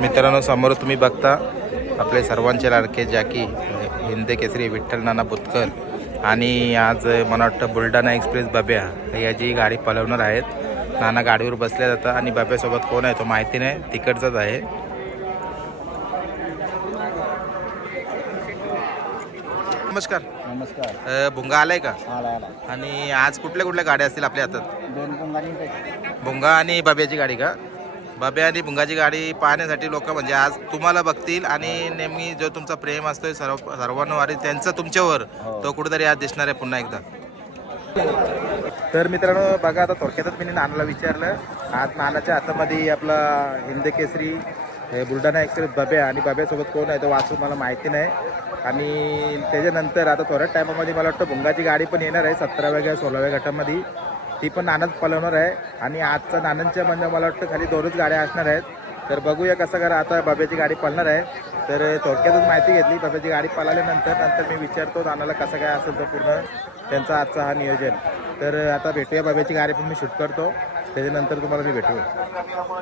मित्रांनो समोर तुम्ही बघता आपले सर्वांचे लाडके जॅकी हिंदे केसरी विठ्ठल नाना बुतकर आणि आज मला वाटतं बुलढाणा एक्सप्रेस बब्या. याची गाडी पळवणार आहेत. नाना गाडीवर बसल्या जातात आणि बब्यासोबत कोण आहे तो माहिती नाही. तिकडचाच आहे. नमस्कार. नमस्कार. भुंगा आलाय का? आणि आज कुठल्या कुठल्या गाड्या असतील आपल्या हातात? दोन भुंगा आणि बाब्याची गाडी का? बाब्या आणि भुंगाची गाडी पाहण्यासाठी लोक म्हणजे आज तुम्हाला बघतील आणि नेहमी जो तुमचा प्रेम असतोय सर्व सर्वांवारी त्यांचा तुमच्यावर तो कुठेतरी आज दिसणार आहे पुन्हा एकदा. तर मित्रांनो बघा आता थोडक्यातच मी नानाला विचारलं. आज नानाच्या हातामध्ये आपला हिंद केसरी हे बुलढाणा एक्सप्रेस बाब्या आणि बाब्यासोबत कोण आहे तो वाचून मला माहिती नाही. आणि त्याच्यानंतर आता थोड्याच टायमामध्ये मला वाटतं भुंगाची गाडी पण येणार आहे सतराव्या किंवा सोळाव्या गटामध्ये. ती पण नानच पलवणार आहे. आणि आजचा नानांच्या म्हणजे मला वाटतं खाली दोनच गाड्या असणार आहेत. तर बघूया कसं करा. आता बाब्याची गाडी पळणार आहे. तर थोडक्यातच माहिती घेतली. बाब्याची गाडी पळाल्यानंतर नंतर मी विचारतो नानाला कसं काय असेल तर पूर्ण त्यांचा आजचा हा नियोजन. तर आता भेटूया बाब्याची गाडी पण मी शूट करतो. त्याच्यानंतर तुम्हाला मी भेटू